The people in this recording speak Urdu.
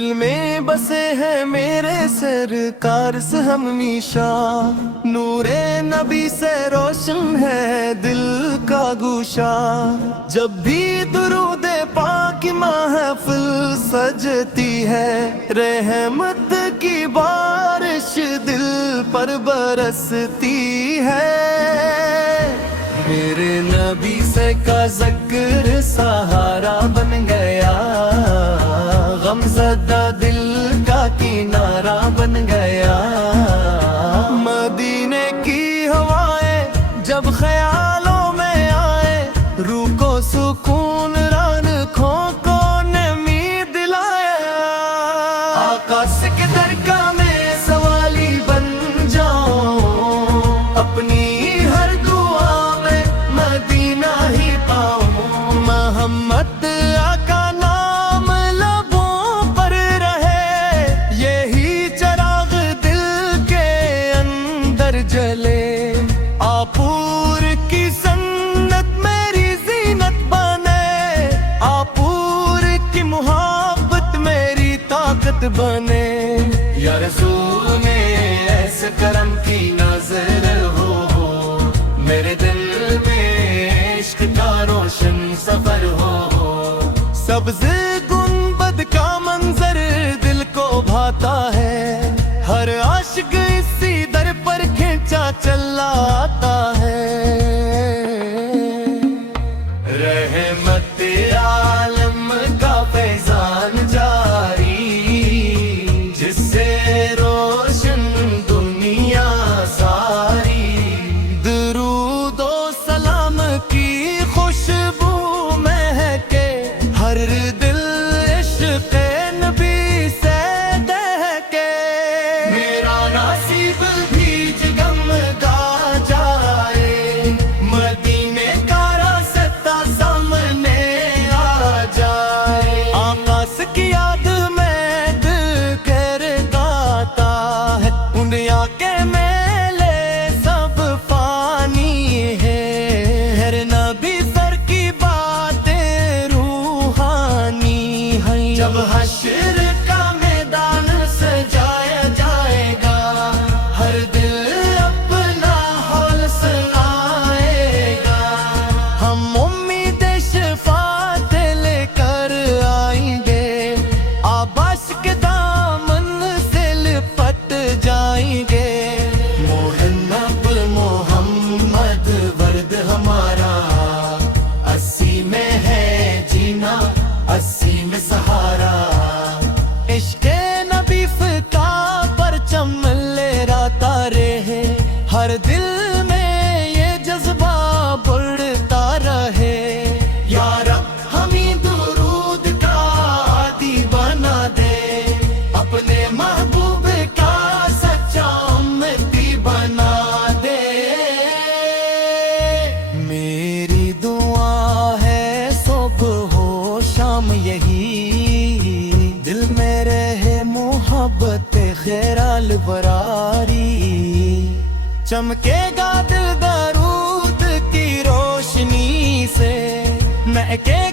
دل میں بسے ہیں میرے سرکار سے ہم میشا، نور نبی سے روشن ہے دل کا گوشا۔ جب بھی درود پاک محفل سجتی ہے، رحمت کی بارش دل پر برستی ہے۔ میرے نبی سے کا ذکر سہارا بن گیا، غم زدہ دل کا کنارہ بن گیا۔ مدینے کی ہوائیں جب خیالوں میں آئے، روح کو سکون رانکھوں کو نمی دلایا۔ آقا سکندر کا میں سوالی بن جاؤں، اپنی ہر دعا میں مدینہ ہی پاؤں۔ محمد آقا نام لبوں پر رہے، یہی چراغ دل کے اندر جلے۔ آپور کی سنت میری زینت بنے، آپور کی محبت میری طاقت بنے۔ یا رسول میں ایسے کرم کی نظر ہو، میرے دل میں عشق کا روشن سفر ہو۔ سبز گنبد کا منظر دل کو بھاتا ہے، ہر عاشق اسی در پر کھینچا چلا آتا ہے۔ رحمت عالم کا فیضان جاری، جس سے روشن دنیا ساری۔ درود و سلام کی خوشبو مہکے، ہر دل عشق نبی سے دہکے۔ میرا نصیب بھی جگمگا جائے، مدینے کا راستہ سامنے آ جائے۔ آقا کی یاد میں دل کر گاتا ہے، دنیا کے میلے سب فانی ہے۔ ہر نبی سر کی باتیں روحانی ہیں۔ جب حشر کا میدان سجایا جائے گا، ہر دل اپنا حال سنائے گا۔ ہم امید شفاعت لے کر آئیں گے، آباش کے دامن سے لپٹ جائیں گے۔ محمد محمد ورد ہمارا، اسی میں ہے جینا، اسی میں سہارا۔ عشق نبی فتح پرچم لہراتا رہے، ہر دل میں یہ جذبہ بڑھتا رہے۔ یا رب ہمیں درود کا عادی بنا دے، اپنے محبوب کا سچا امتی بنا دے۔ میری دعا ہے صبح و شام یہی، دل میں رہے محبت خیرال براری۔ چمکے گا دل درود کی روشنی سے، مہکے